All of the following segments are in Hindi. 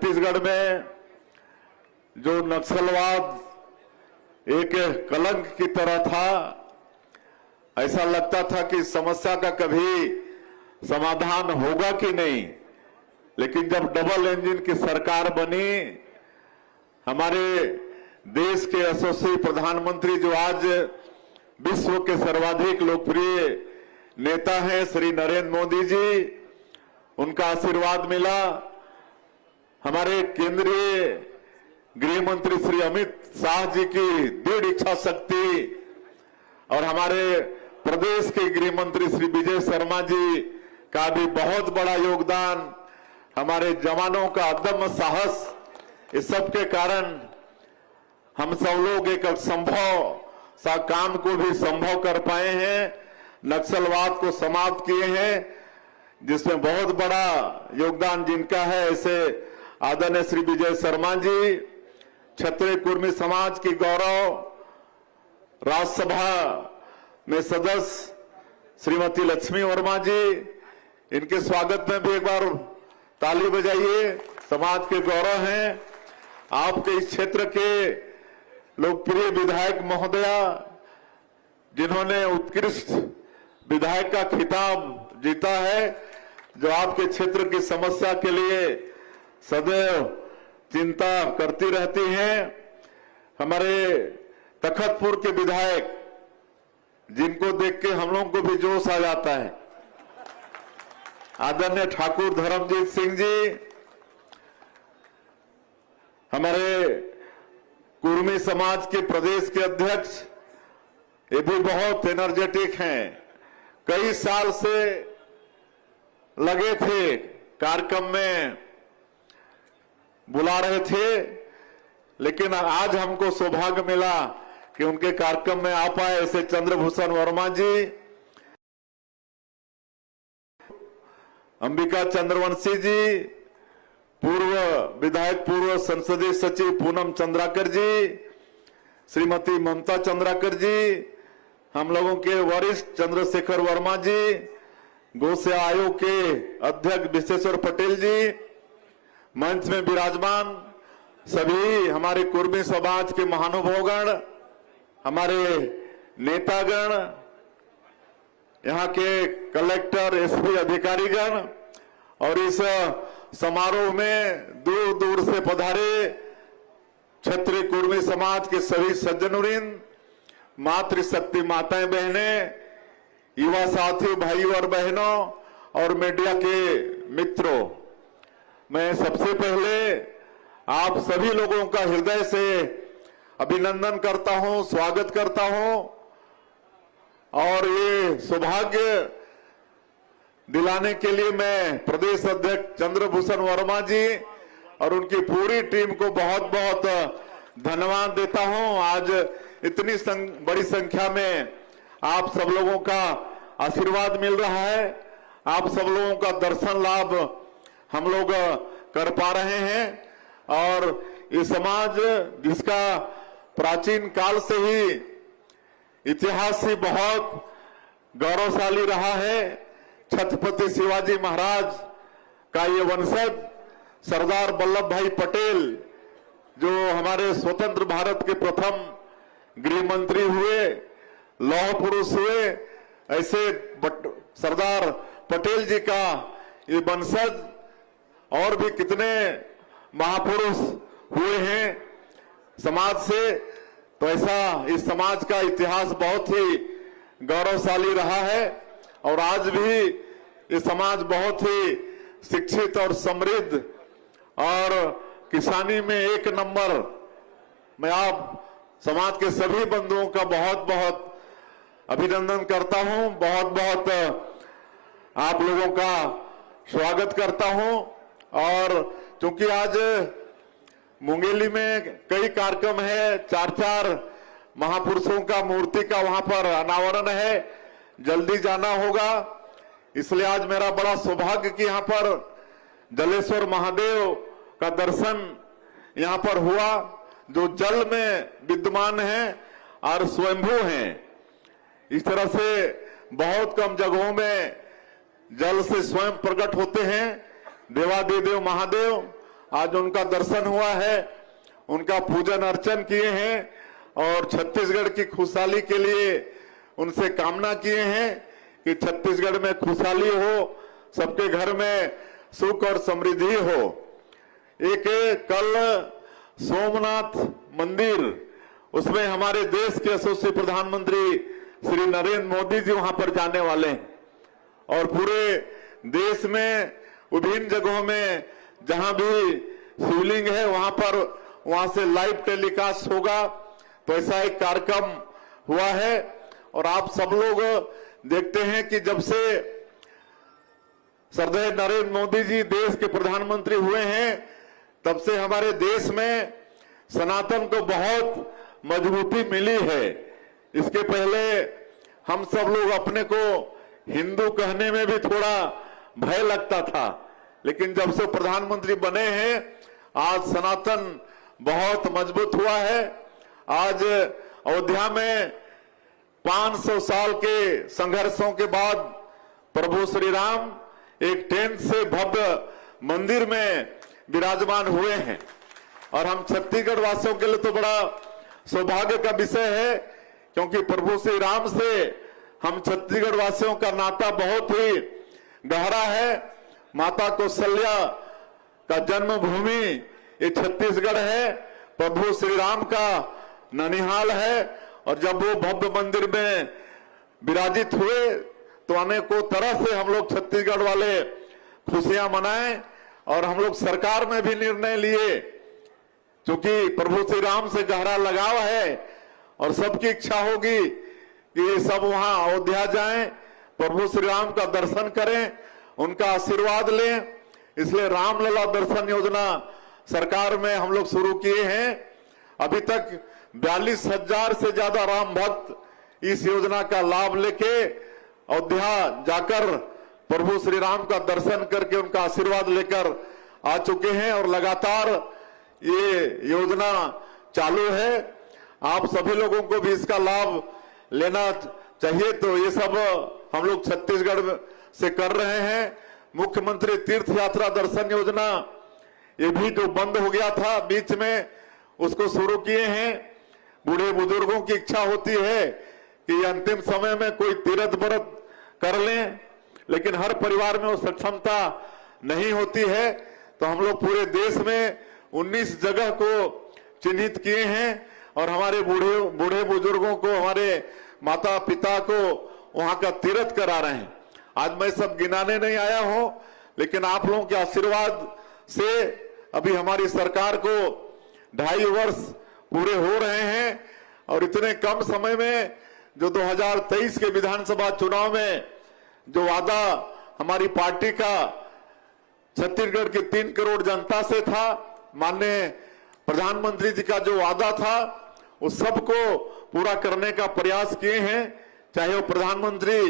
छत्तीसगढ़ में जो नक्सलवाद एक कलंक की तरह था, ऐसा लगता था कि समस्या का कभी समाधान होगा कि नहीं। लेकिन जब डबल इंजन की सरकार बनी, हमारे देश के यशस्वी प्रधानमंत्री जो आज विश्व के सर्वाधिक लोकप्रिय नेता हैं श्री नरेंद्र मोदी जी, उनका आशीर्वाद मिला। हमारे केंद्रीय गृह मंत्री श्री अमित शाह जी की दृढ़ इच्छा शक्ति और हमारे प्रदेश के गृह मंत्री श्री विजय शर्मा जी का भी बहुत बड़ा योगदान, हमारे जवानों का अदम्य साहस, इस सब के कारण हम सब लोग एक असंभव सा काम को भी संभव कर पाए हैं, नक्सलवाद को समाप्त किए हैं, जिसमें बहुत बड़ा योगदान जिनका है ऐसे आदरणीय श्री विजय शर्मा जी, क्षत्रिय कुर्मी समाज की गौरव राज्यसभा में सदस्य श्रीमती लक्ष्मी वर्मा जी, इनके स्वागत में भी एक बार ताली बजाइए। समाज के गौरव हैं। आपके इस क्षेत्र के लोकप्रिय विधायक महोदया, जिन्होंने उत्कृष्ट विधायक का खिताब जीता है, जो आपके क्षेत्र की समस्या के लिए सदैव चिंता करती रहती हैं। हमारे तखतपुर के विधायक, जिनको देख के हम लोगों को भी जोश आ जाता है, आदरणीय ठाकुर धर्मजीत सिंह जी, हमारे कुर्मी समाज के प्रदेश के अध्यक्ष, ये भी बहुत एनर्जेटिक हैं। कई साल से लगे थे, कार्यक्रम में बुला रहे थे, लेकिन आज हमको सौभाग्य मिला कि उनके कार्यक्रम में आ पाए। ऐसे चंद्रभूषण वर्मा जी, अंबिका चंद्रवंशी जी, पूर्व विधायक पूर्व संसदीय सचिव पूनम चंद्राकर जी, श्रीमती ममता चंद्राकर जी, हम लोगों के वरिष्ठ चंद्रशेखर वर्मा जी, गौ सेवा आयोग के अध्यक्ष विश्वेश्वर पटेल जी, मंच में विराजमान सभी हमारे कुर्मी समाज के महानुभावगण, हमारे नेतागण, यहाँ के कलेक्टर एसपी अधिकारीगण और इस समारोह में दूर दूर से पधारे क्षत्रिय कुर्मी समाज के सभी सज्जनवृंद, मातृशक्ति माताएं बहनें, युवा साथियों भाइयों और बहनों और मीडिया के मित्रों, मैं सबसे पहले आप सभी लोगों का हृदय से अभिनंदन करता हूं, स्वागत करता हूं और ये सौभाग्य दिलाने के लिए मैं प्रदेश अध्यक्ष चंद्रभूषण वर्मा जी और उनकी पूरी टीम को बहुत बहुत धन्यवाद देता हूं। आज इतनी बड़ी संख्या में आप सब लोगों का आशीर्वाद मिल रहा है, आप सब लोगों का दर्शन लाभ हम लोग कर पा रहे हैं और ये समाज जिसका प्राचीन काल से ही इतिहास से बहुत गौरवशाली रहा है, छत्रपति शिवाजी महाराज का ये वंशज सरदार वल्लभ भाई पटेल, जो हमारे स्वतंत्र भारत के प्रथम गृह मंत्री हुए, लौह पुरुष हुए, ऐसे सरदार पटेल जी का ये वंशज और भी कितने महापुरुष हुए हैं समाज से। तो ऐसा इस समाज का इतिहास बहुत ही गौरवशाली रहा है और आज भी ये समाज बहुत ही शिक्षित और समृद्ध और किसानी में एक नंबर। मैं आप समाज के सभी बंधुओं का बहुत बहुत अभिनंदन करता हूं, बहुत बहुत आप लोगों का स्वागत करता हूं। और क्योंकि आज मुंगेली में कई कार्यक्रम है, 4 महापुरुषों का मूर्ति का वहां पर अनावरण है, जल्दी जाना होगा, इसलिए आज मेरा बड़ा सौभाग्य कि यहाँ पर जलेश्वर महादेव का दर्शन यहाँ पर हुआ, जो जल में विद्यमान है और स्वयंभू हैं। इस तरह से बहुत कम जगहों में जल से स्वयं प्रकट होते हैं देवादिदेव महादेव आज उनका दर्शन हुआ है, उनका पूजन अर्चन किए हैं और छत्तीसगढ़ की खुशहाली के लिए उनसे कामना किए हैं कि छत्तीसगढ़ में खुशहाली हो, सबके घर में सुख और समृद्धि हो। एक कल सोमनाथ मंदिर, उसमें हमारे देश के यशस्वी प्रधानमंत्री श्री नरेंद्र मोदी जी वहां पर जाने वाले हैं और पूरे देश में विभिन्न जगहों में जहां भी शिवलिंग है वहां से लाइव टेलीकास्ट होगा। तो ऐसा एक कार्यक्रम हुआ है और आप सब लोग देखते हैं कि जब से श्रद्धेय नरेंद्र मोदी जी देश के प्रधानमंत्री हुए हैं तब से हमारे देश में सनातन को बहुत मजबूती मिली है। इसके पहले हम सब लोग अपने को हिंदू कहने में भी थोड़ा भय लगता था, लेकिन जब से प्रधानमंत्री बने हैं आज सनातन बहुत मजबूत हुआ है। आज अयोध्या में 500 साल के संघर्षों के बाद प्रभु श्री राम एक टेंट से भव्य मंदिर में विराजमान हुए हैं और हम छत्तीसगढ़ वासियों के लिए तो बड़ा सौभाग्य का विषय है, क्योंकि प्रभु श्री राम से हम छत्तीसगढ़ वासियों का नाता बहुत ही गहरा है। माता कौशल्या का जन्मभूमि ये छत्तीसगढ़ है, प्रभु श्री राम का ननिहाल है और जब वो भव्य मंदिर में विराजित हुए तो अनेकों तरह से हम लोग छत्तीसगढ़ वाले खुशियां मनाएं और हम लोग सरकार में भी निर्णय लिए, क्योंकि प्रभु श्री राम से गहरा लगाव है और सबकी इच्छा होगी कि सब वहां अयोध्या जाएं, प्रभु श्री राम का दर्शन करें, उनका आशीर्वाद लें। इसलिए रामलला दर्शन योजना सरकार में हम लोग शुरू किए हैं। अभी तक 42,000 से ज्यादा राम भक्त इस योजना का लाभ लेके अयोध्या जाकर प्रभु श्री राम का दर्शन करके उनका आशीर्वाद लेकर आ चुके हैं और लगातार ये योजना चालू है। आप सभी लोगों को भी इसका लाभ लेना चाहिए। तो ये सब हम लोग छत्तीसगढ़ से कर रहे हैं। मुख्यमंत्री तीर्थ यात्रा दर्शन योजना ये भी जो बंद हो गया था बीच में, उसको शुरू किए हैं। बूढ़े बुजुर्गों की इच्छा होती है कि अंतिम समय में कोई तीर्थ व्रत कर लें, लेकिन हर परिवार में वो सक्षमता नहीं होती है। तो हम लोग पूरे देश में 19 जगह को चिन्हित किए हैं और हमारे बूढ़े बुजुर्गों को, हमारे माता पिता को वहां का तीर्थ करा रहे हैं। आज मैं सब गिनाने नहीं आया हूं, लेकिन आप लोगों के आशीर्वाद से अभी हमारी सरकार को 2.5 वर्ष पूरे हो रहे हैं और इतने कम समय में जो 2023 के विधानसभा चुनाव में जो वादा हमारी पार्टी का छत्तीसगढ़ की 3 करोड़ जनता से था, माननीय प्रधानमंत्री जी का जो वादा था, उस सबको पूरा करने का प्रयास किए हैं। चाहे वो प्रधानमंत्री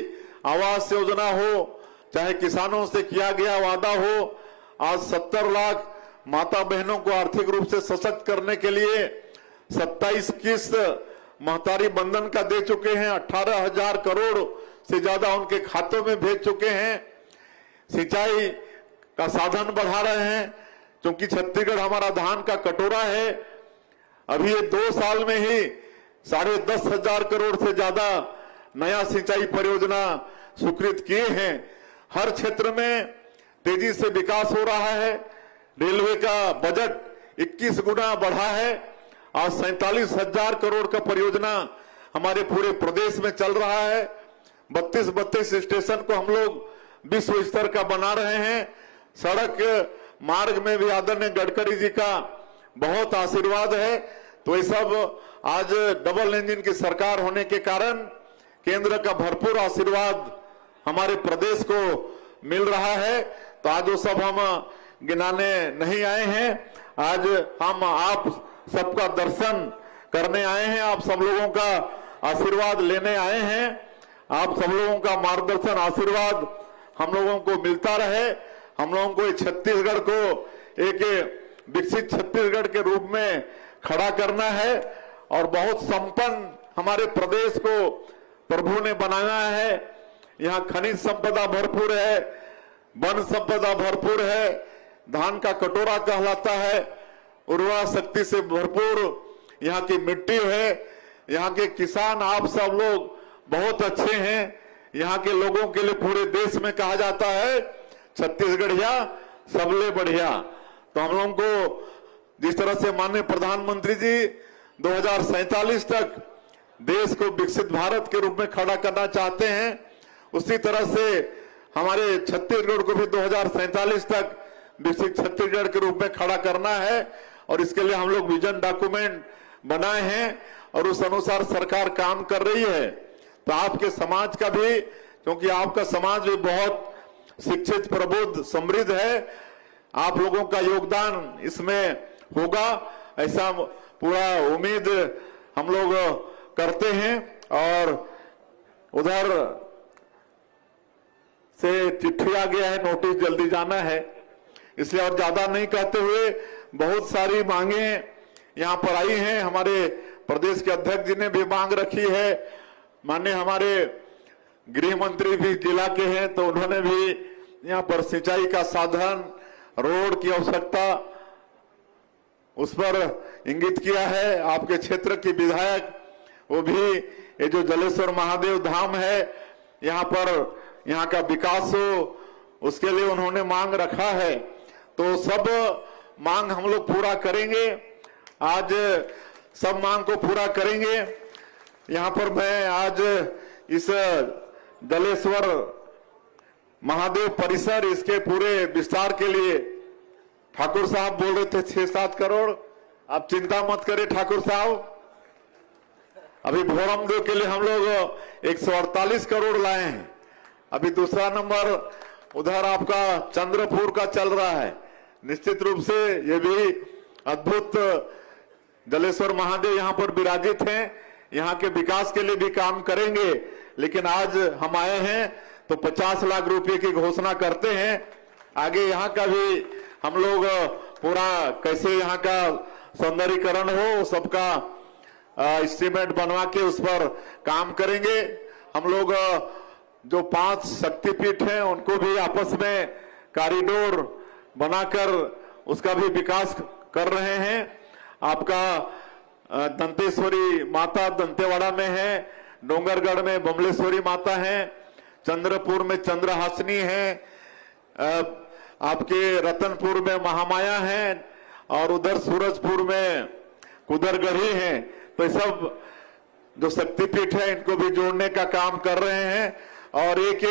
आवास योजना हो, चाहे किसानों से किया गया वादा हो। आज 70 लाख माता बहनों को आर्थिक रूप से सशक्त करने के लिए 27 किस्त महतारी बंधन का दे चुके हैं। 18,000 करोड़ से ज्यादा उनके खातों में भेज चुके हैं। सिंचाई का साधन बढ़ा रहे हैं, क्योंकि छत्तीसगढ़ हमारा धान का कटोरा है। अभी ये 2 साल में ही 10,500 करोड़ से ज्यादा नया सिंचाई परियोजना स्वीकृत किए हैं। हर क्षेत्र में तेजी से विकास हो रहा है। रेलवे का बजट 21 गुना बढ़ा है। आज 47,000 करोड़ का परियोजना हमारे पूरे प्रदेश में चल रहा है। 32 स्टेशन को हम लोग विश्व स्तर का बना रहे हैं। सड़क मार्ग में भी आदरणीय गडकरी जी का बहुत आशीर्वाद है। तो ये सब आज डबल इंजन की सरकार होने के कारण केंद्र का भरपूर आशीर्वाद हमारे प्रदेश को मिल रहा है। तो आज वो सब हम गिनाने नहीं आए हैं, आज हम आप सबका दर्शन करने आए हैं, आप सब लोगों का आशीर्वाद लेने आए हैं। आप सब लोगों का मार्गदर्शन आशीर्वाद हम लोगों को मिलता रहे। हम लोगों को छत्तीसगढ़ को एक विकसित छत्तीसगढ़ के रूप में खड़ा करना है और बहुत संपन्न हमारे प्रदेश को प्रभु ने बनाया है। यहाँ खनिज संपदा भरपूर है, वन संपदा भरपूर है, धान का कटोरा कहलाता है। उर्वरा शक्ति से भरपूर यहाँ की मिट्टी है। यहाँ के किसान आप सब लोग बहुत अच्छे हैं। यहाँ के लोगों के लिए पूरे देश में कहा जाता है छत्तीसगढ़िया सबले बढ़िया। तो हम लोगों को जिस तरह से माननीय प्रधानमंत्री जी 2047 तक देश को विकसित भारत के रूप में खड़ा करना चाहते हैं, उसी तरह से हमारे छत्तीसगढ़ को भी 2047 तक विकसित छत्तीसगढ़ के रूप में खड़ा करना है। और इसके लिए हम लोग विजन डॉक्यूमेंट बनाए हैं और उस अनुसार सरकार काम कर रही है। तो आपके समाज का भी, क्योंकि आपका समाज भी बहुत शिक्षित, प्रबुद्ध, समृद्ध है, आप लोगों का योगदान इसमें होगा, ऐसा पूरा उम्मीद हम लोग करते हैं। और उधर से चिट्ठी आ गया है, नोटिस जल्दी जाना है, इसलिए और ज्यादा नहीं कहते हुए बहुत सारी मांगे यहाँ पर आई हैं। हमारे प्रदेश के अध्यक्ष जी ने भी मांग रखी है, माननीय हमारे गृह मंत्री भी जिला के हैं, तो उन्होंने भी यहाँ पर सिंचाई का साधन, रोड की आवश्यकता उस पर इंगित किया है। आपके क्षेत्र की विधायक वो भी ये जो जलेश्वर महादेव धाम है यहाँ पर, यहाँ का विकास हो, उसके लिए उन्होंने मांग रखा है। तो सब मांग हम लोग पूरा करेंगे, आज सब मांग को पूरा करेंगे। यहाँ पर मैं आज इस जलेश्वर महादेव परिसर, इसके पूरे विस्तार के लिए ठाकुर साहब बोल रहे थे 6-7 करोड़। आप चिंता मत करें ठाकुर साहब, अभी भोरमदेव के लिए हम लोग 148 करोड़ लाए हैं। अभी दूसरा नंबर उधर आपका चंद्रपुर का चल रहा है। निश्चित रूप से ये भी अद्भुत जलेश्वर महादेव यहाँ पर विराजित हैं, यहाँ के विकास के लिए भी काम करेंगे। लेकिन आज हम आए हैं तो 50 लाख रुपए की घोषणा करते हैं। आगे यहाँ का भी हम लोग पूरा कैसे यहाँ का सौंदर्यीकरण हो, सबका एस्टीमेट बनवा के उस पर काम करेंगे। हम लोग जो 5 शक्तिपीठ हैं उनको भी आपस में कॉरिडोर बनाकर उसका भी विकास कर रहे हैं। आपका दंतेश्वरी माता दंतेवाड़ा में है, डोंगरगढ़ में बमलेश्वरी माता है, चंद्रपुर में चंद्रहासिनी है, आपके रतनपुर में महामाया है और उधर सूरजपुर में कुदरगढ़ी है। तो सब जो शक्तिपीठ है इनको भी जोड़ने का काम कर रहे हैं। और एक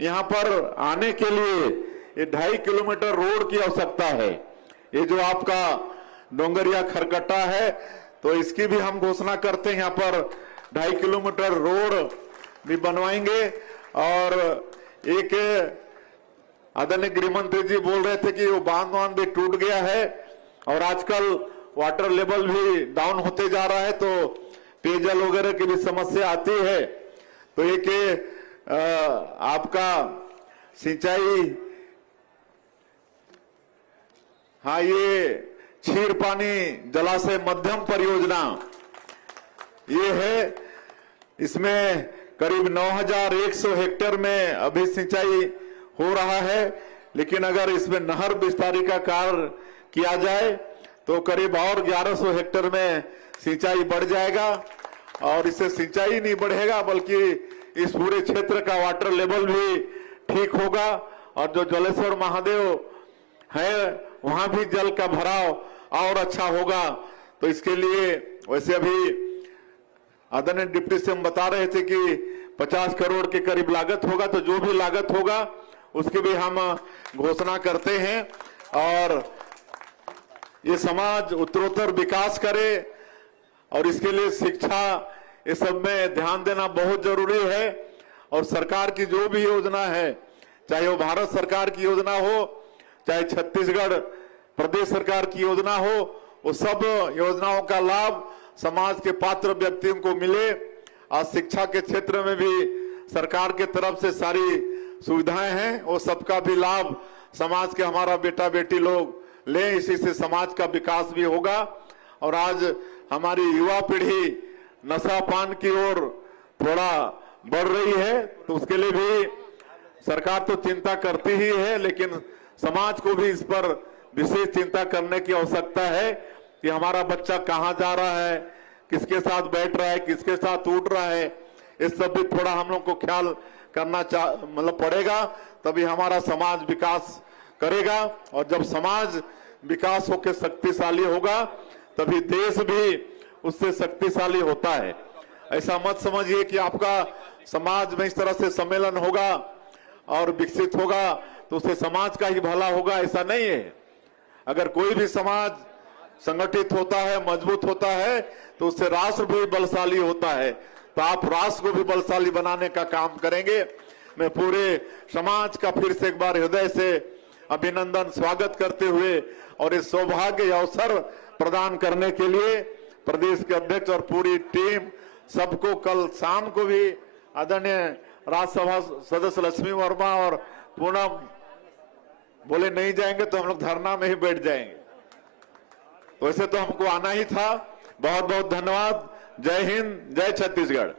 यहाँ पर आने के लिए ये 2.5 किलोमीटर रोड की आवश्यकता है। ये जो आपका डोंगरिया खरकट्टा है तो इसकी भी हम घोषणा करते हैं, यहाँ पर 2.5 किलोमीटर रोड भी बनवाएंगे। और एक आदरणीय गृह मंत्री जी बोल रहे थे कि वो बांध भी टूट गया है और आजकल वाटर लेवल भी डाउन होते जा रहा है, तो पेयजल वगैरह की भी समस्या आती है। तो एक आपका सिंचाई, हाँ, ये क्षीर पानी जलाशय मध्यम परियोजना ये है। इसमें करीब 9100 हेक्टेयर में अभी सिंचाई हो रहा है, लेकिन अगर इसमें नहर विस्तारी का कार्य किया जाए तो करीब और 1100 हेक्टेयर में सिंचाई बढ़ जाएगा। और इससे सिंचाई नहीं बढ़ेगा बल्कि इस पूरे क्षेत्र का वाटर लेवल भी ठीक होगा। और जो जलेश्वर महादेव है वहां भी जल का भराव और अच्छा होगा। तो इसके लिए वैसे अभी आदरणीय डिप्टी सीएम बता रहे थे कि 50 करोड़ के करीब लागत होगा, तो जो भी लागत होगा उसकी भी हम घोषणा करते हैं। और ये समाज उत्तरोत्तर विकास करे और इसके लिए शिक्षा, ये सब में ध्यान देना बहुत जरूरी है। और सरकार की जो भी योजना है, चाहे वो भारत सरकार की योजना हो, चाहे छत्तीसगढ़ प्रदेश सरकार की योजना हो, वो सब योजनाओं का लाभ समाज के पात्र व्यक्तियों को मिले। और शिक्षा के क्षेत्र में भी सरकार के तरफ से सारी सुविधाएं हैं, वो सबका भी लाभ समाज के हमारा बेटा बेटी लोग लें, इसी से समाज का विकास भी होगा। और आज हमारी युवा पीढ़ी नशा पान की ओर थोड़ा बढ़ रही है, तो उसके लिए भी सरकार तो चिंता करती ही है, लेकिन समाज को भी इस पर विशेष चिंता करने की आवश्यकता है कि हमारा बच्चा कहाँ जा रहा है, किसके साथ बैठ रहा है, किसके साथ उठ रहा है, इस सब भी थोड़ा हम लोग को ख्याल करना मतलब पड़ेगा, तभी हमारा समाज विकास करेगा। और जब समाज विकास होकर शक्तिशाली होगा तभी देश भी उससे शक्तिशाली होता है। ऐसा मत समझिए कि आपका समाज में इस तरह से सम्मेलन होगा और विकसित होगा तो उससे समाज का ही भला होगा, ऐसा नहीं है। अगर कोई भी समाज संगठित होता है, मजबूत होता है, तो उससे राष्ट्र भी बलशाली होता है। तो आप राष्ट्र को भी बलशाली बनाने का काम करेंगे। मैं पूरे समाज का फिर से एक बार हृदय से अभिनंदन स्वागत करते हुए और इस सौभाग्य अवसर प्रदान करने के लिए प्रदेश के अध्यक्ष और पूरी टीम सबको कल शाम को भी आदरणीय राज्यसभा सदस्य लक्ष्मी वर्मा और पूनम बोले नहीं जाएंगे तो हम लोग धरना में ही बैठ जाएंगे, तो वैसे तो हमको आना ही था। बहुत बहुत धन्यवाद। जय हिंद, जय छत्तीसगढ़।